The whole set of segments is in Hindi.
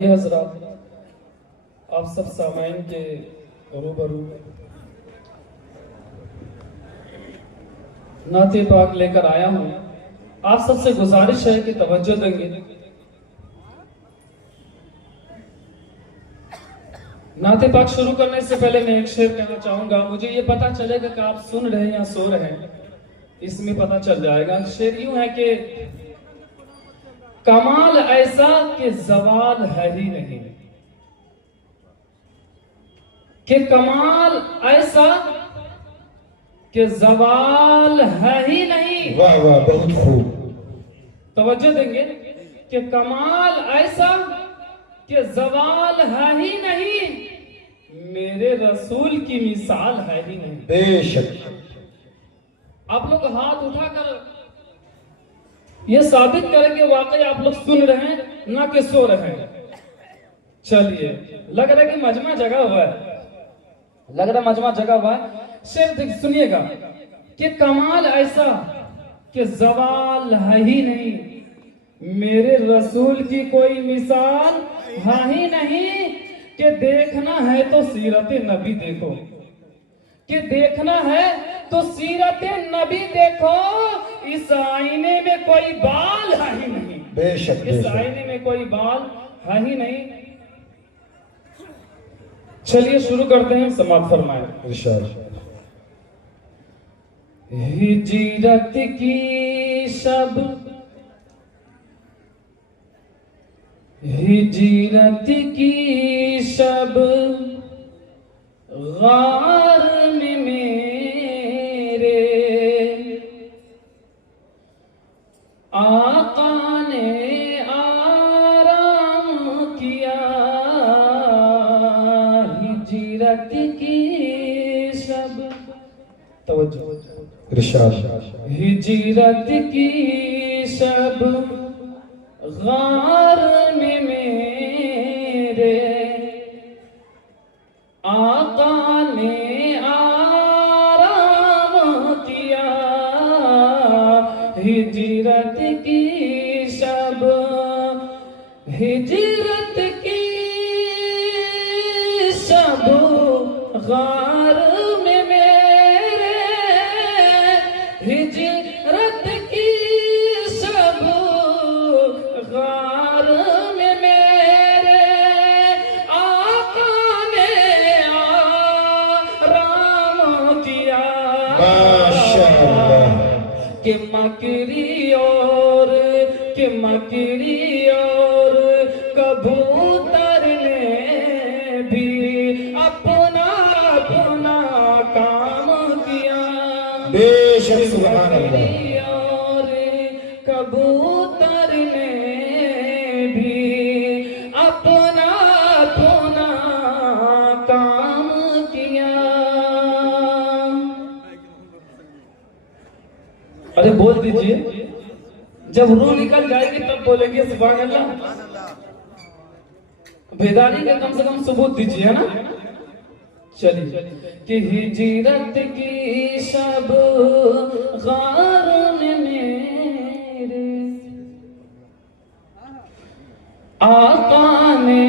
ये हजरात, आप सब सामाइन के रूबरू नाते पाक लेकर आया हूं। आप सबसे गुजारिश है कि तवज्जो देंगे। नाते पाक शुरू करने से पहले मैं एक शेर कहना चाहूंगा। मुझे ये पता चलेगा कि आप सुन रहे हैं या सो रहे हैं, इसमें पता चल जाएगा। शेर यूं है कि कमाल ऐसा कि जवाल है ही नहीं, कि कमाल ऐसा कि जवाल है ही नहीं। वाह वाह, बहुत खूब। तवज्जो देंगे कि कमाल ऐसा कि जवाल है ही नहीं, मेरे रसूल की मिसाल है ही नहीं। बेशक। आप लोग हाथ उठाकर ये साबित करें कि वाकई आप लोग सुन रहे हैं ना कि सो रहे हैं। चलिए, लग रहा है कि मजमा जगा हुआ है, लग रहा मजमा जगा हुआ है। शेर सुनिएगा कि कमाल ऐसा कि जवाल है ही नहीं, मेरे रसूल की कोई मिसाल है ही नहीं। कि देखना है तो सीरत नबी देखो, कि देखना है तो सीरत नबी देखो, इस आईने में कोई बाल है ही नहीं। बेशक, इस आईने में कोई बाल है ही नहीं। चलिए शुरू करते हैं, समाप्त फरमाएं। इरशाद। हिजरत की शब, हिजरत की शब गार में मेरे आका ने आराम किया। हिजरत की शब, तवज्जो, इरशाद। हिजरत की शब गार में मेरे आका ने आराम किया। हिजरत की शब, हिजरत की शब गार में मेरे, हिजरत की शब गार में मेरे आका ने आराम किया। माशाअल्लाह। कि मकरी और, कि मकरी और कबूतर ने भी अपना अपना काम किया। बेशक, सुभान अल्लाह। और कबूतर ने भी अपना अपना काम किया। अरे बोल दीजिए, जब रूह निकल जाएगी तब बोलेंगे सुभान अल्लाह। बेदारी का कम से कम सबूत दीजिए, है ना। चलिए, कि हिजरत की शब गार में मेरे आका ने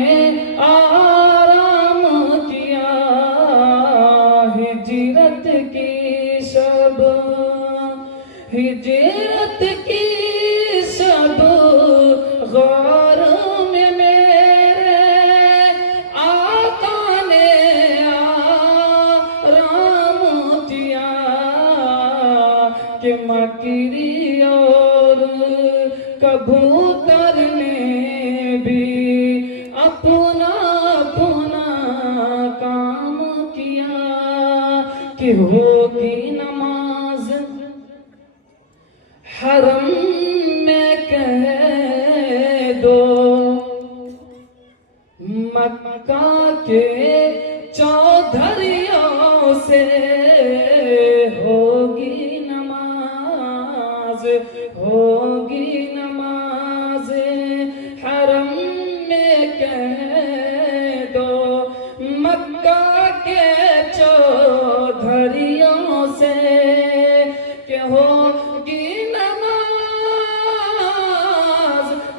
आराम किया। हिजरत की शब, हिजरत की शब गार में मेरे आका ने आराम किया। कि मकरी और कबूतर ने भी अपना अपना काम किया। कि होगी नमाज हरम में कह दो, मक्का के चौधरियों से होगी नमाज, होगी नमाज हरम में कह दो, मक्का के चौधरियों से कि होगी नमाज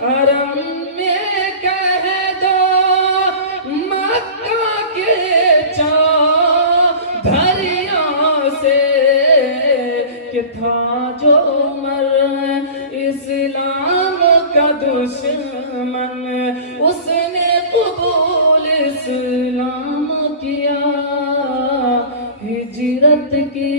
हरम में कह दो। था जो उमर इस्लाम का दुश्मन, उसने कबूल इस्लाम किया, हिजरत की